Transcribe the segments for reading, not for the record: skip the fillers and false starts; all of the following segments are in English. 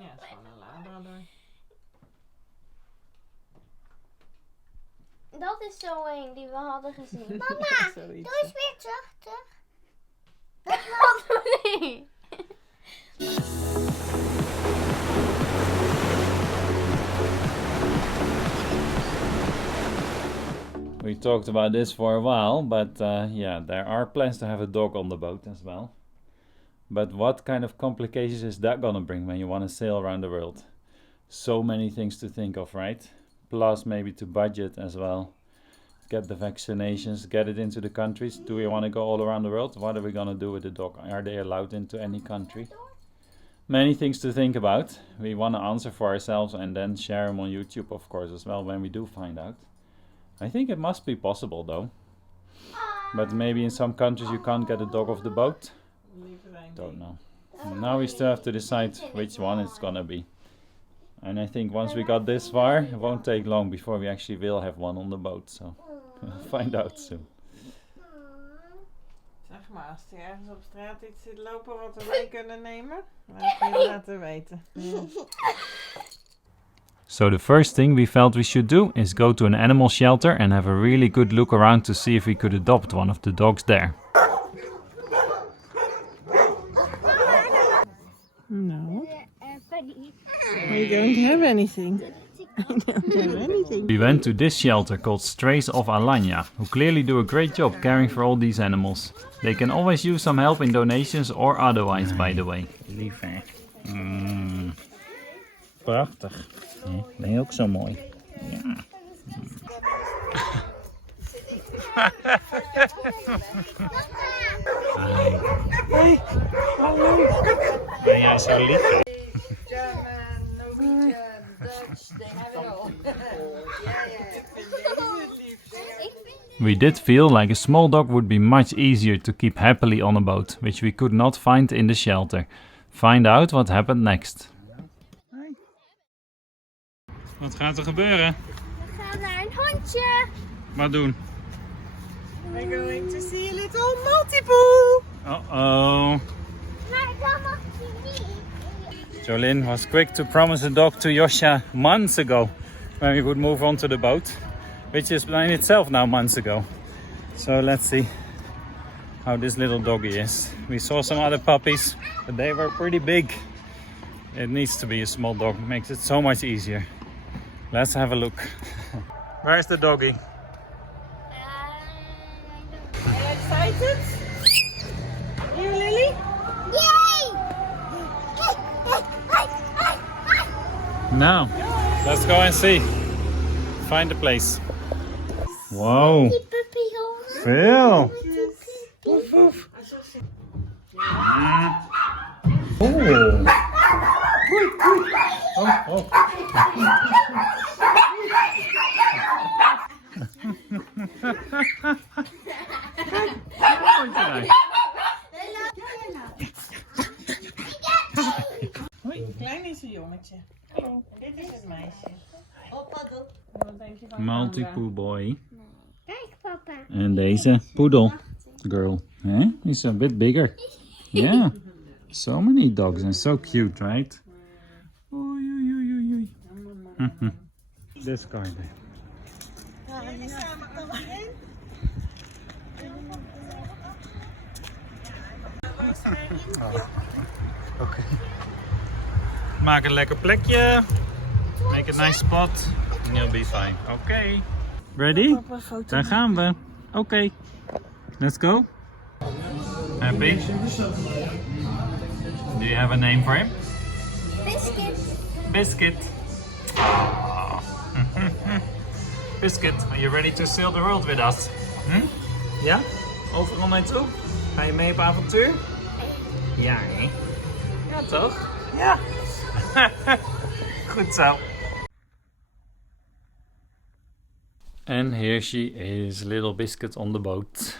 Ja, het is gewoon een labrador. Dat is zo een die we hadden gezien. Mama, doe eens weer terug. Wat nee. We talked about this for a while, but yeah, there are plans to have a dog on the boat as well. But what kind of complications is that gonna bring when you want to sail around the world? So many things to think of, right? Plus maybe to budget as well. Get the vaccinations, get it into the countries. Do we want to go all around the world? What are we gonna do with the dog? Are they allowed into any country? Many things to think about. We want to answer for ourselves and then share them on YouTube, of course, as well when we do find out. I think it must be possible though. But maybe in some countries you can't get a dog off the boat. Don't know. Now we still have to decide which one it's gonna be. And I think once we got this far, it won't take long before we actually will have one on the boat. So we'll find out soon. Zeg maar, als hij ergens op straat iets ziet lopen wat we mee kunnen nemen, laat je het laten weten. So the first thing we felt we should do is go to an animal shelter and have a really good look around to see if we could adopt one of the dogs there. No. I don't have anything. I don't have anything. We went to this shelter called Strays of Alanya, who clearly do a great job caring for all these animals. They can always use some help in donations or otherwise, by the way. Lief hè? Prachtig. Ben je ook zo mooi? Ja. Hoi, hallo. Ben jij zo lief hè? We did feel like a small dog would be much easier to keep happily on a boat, which we could not find in the shelter. Find out what happened next. Wat gaat er gebeuren? We gaan naar een hondje. Wat doen? We're going to see a little multipool. Uh-oh. Maar dan mag je niet. Jolyn was quick to promise a dog to Yosha months ago when we would move on to the boat, which is in itself now months ago. So let's see how this little doggy is. We saw some other puppies, but they were pretty big. It needs to be a small dog, it makes it so much easier. Let's have a look. Where's the doggy? Are you excited? You, Lily? Yay! Now, let's go and see. Find the place. Wow, Phil. Woef, woef. Oh. Oh. Klein is een jongetje. Hallo. En dit is het meisje. Wat denk je van Multipool boy. Kijk papa. En deze poodle girl. Huh? He's a bit bigger. Yeah. So many dogs and so cute, right? Oei, oei, oei, oei. This guy there. Jullie samen komen in. Oké. Maak een lekker plekje. Make a nice spot. And you'll be fine. Oké. Ready? Daar gaan we. Oké. Let's go. Happy? Do you have a name for him? Biscuit. Biscuit. Aww. Biscuit, are you ready to sail the world with us? Ja? Overal naartoe? Ga je mee op avontuur? Ja, hè? Ja, toch? Ja. Goed zo. And here she is, little Biscuit on the boat.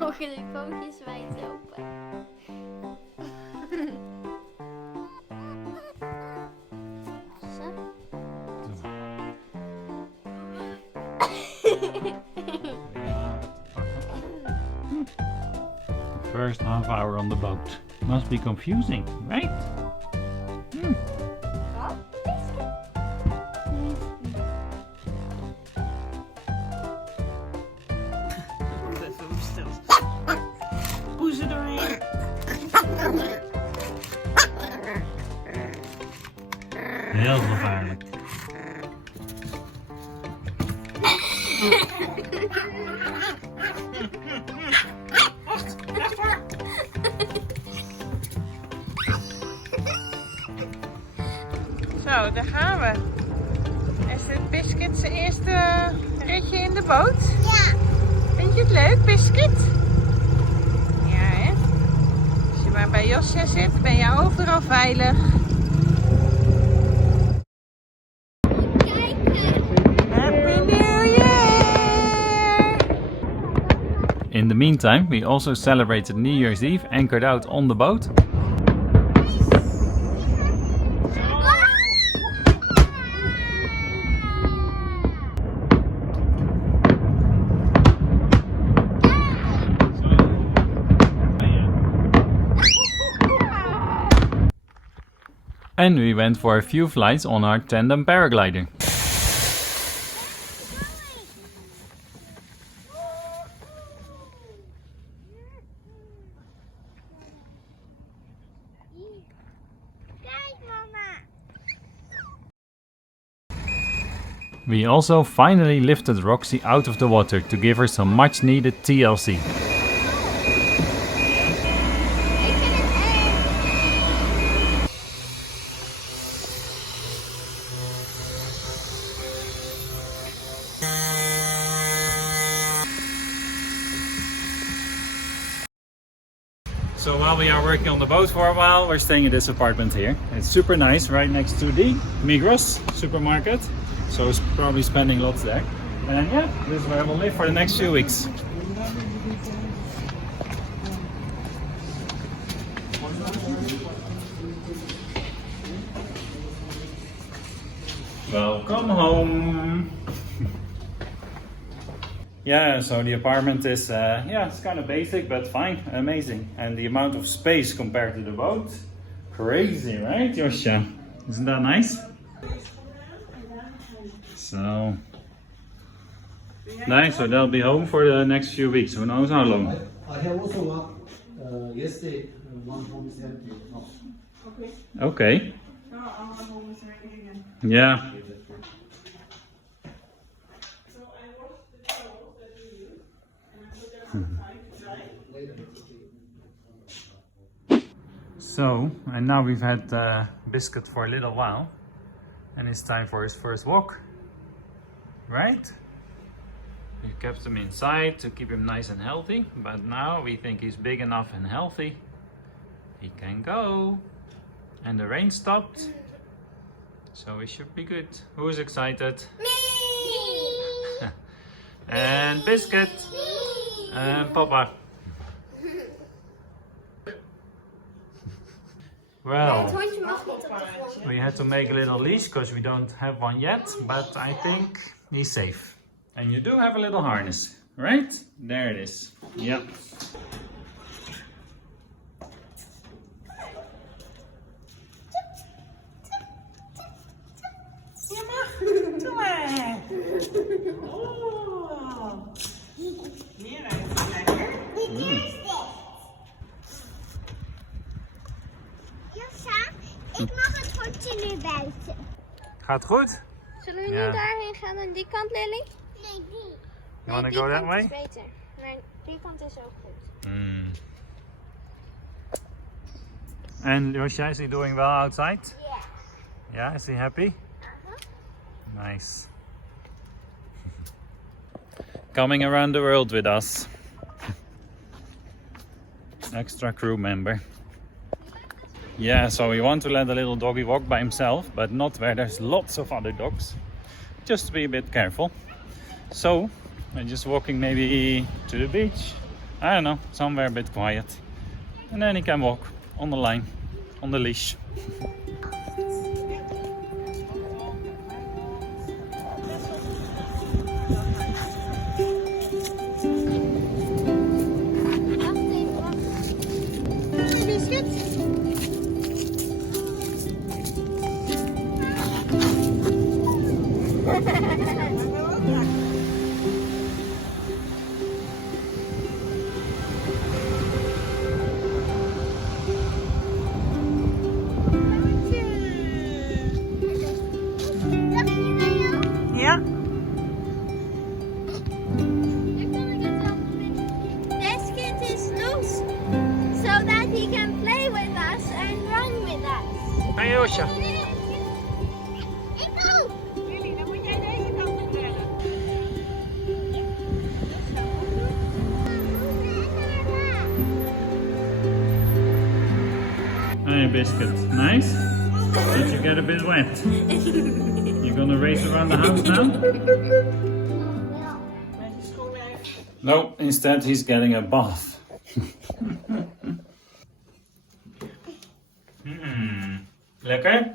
Ogen de pootjes wijd open. Zo. First half hour on the boat. Must be confusing, right? Wacht even, hoe stil. Poezen doorheen. Heel gevaarlijk. Zo, daar gaan we. Is dit Biscuits zijn eerste ritje in de boot? Ja. Vind je het leuk, Biscuit? Ja, hè? Als je maar bij Josja zit, ben je overal veilig. Happy New Year! In the meantime, we also celebrated New Year's Eve anchored out on the boat. And we went for a few flights on our tandem paraglider. Kijk, mama. We also finally lifted Roxy out of the water to give her some much needed TLC. So while we are working on the boat for a while, we're staying in this apartment here. It's super nice, right next to the Migros supermarket. So it's probably spending lots there. And yeah, this is where we'll live for the next few weeks. Welcome home. Yeah, so the apartment is, yeah, it's kind of basic, but fine, amazing. And the amount of space compared to the boat, crazy, right, Josja? Isn't that nice? So, nice, so they'll be home for the next few weeks, who knows how long. I have also one yesterday, one home is empty. No. Okay, Oh, our home is ready again. yeah. So I washed the towels that we use and I put them outside to dry. So, and now we've had Biscuit for a little while, and it's time for his first walk, right? We kept him inside to keep him nice and healthy, but now we think he's big enough and healthy. He can go, and the rain stopped, so we should be good. Who's excited? Me. And Biscuit, and Papa. Well, hondje mag niet op de grond. we had to make a little leash because we don't have one yet, but I think he's safe. And you do have a little harness, right? There it is. Yep. Ja, mag. Doe maar. Oh. Hier even lekker. Jassa, ik mag het hondje nu buiten. Gaat goed? Zullen we Ja. nu daarheen gaan aan die kant, Lily? Nee, die. You wanna go that way? is beter. Nee, die kant is ook goed. And Josja, is he doing well outside? Ja. Yeah, is he happy? Nice. Coming around the world with us. Extra crew member. Yeah, so we want to let the little doggy walk by himself, but not where there's lots of other dogs. Just to be a bit careful. So, we're just walking maybe to the beach. I don't know, somewhere a bit quiet. And then he can walk on the line, on the leash. Josje. Ik ook. Lily, dan moet jij deze kant op rennen. Hey Biscuit, nice? Did you get a bit wet? You gonna race around the house now? No, instead he's getting a bath. Lekker?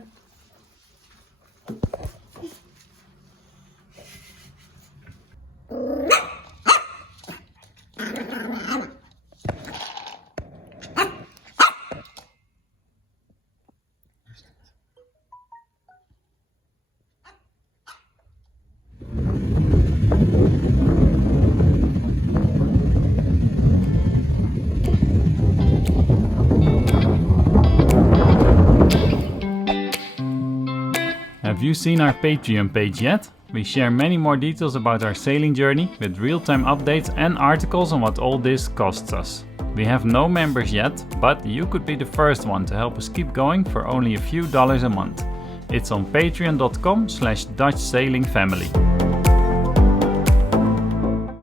Have you seen our Patreon page yet? We share many more details about our sailing journey with real-time updates and articles on what all this costs us. We have no members yet, but you could be the first one to help us keep going for only a few dollars a month. It's on patreon.com/DutchSailingFamily.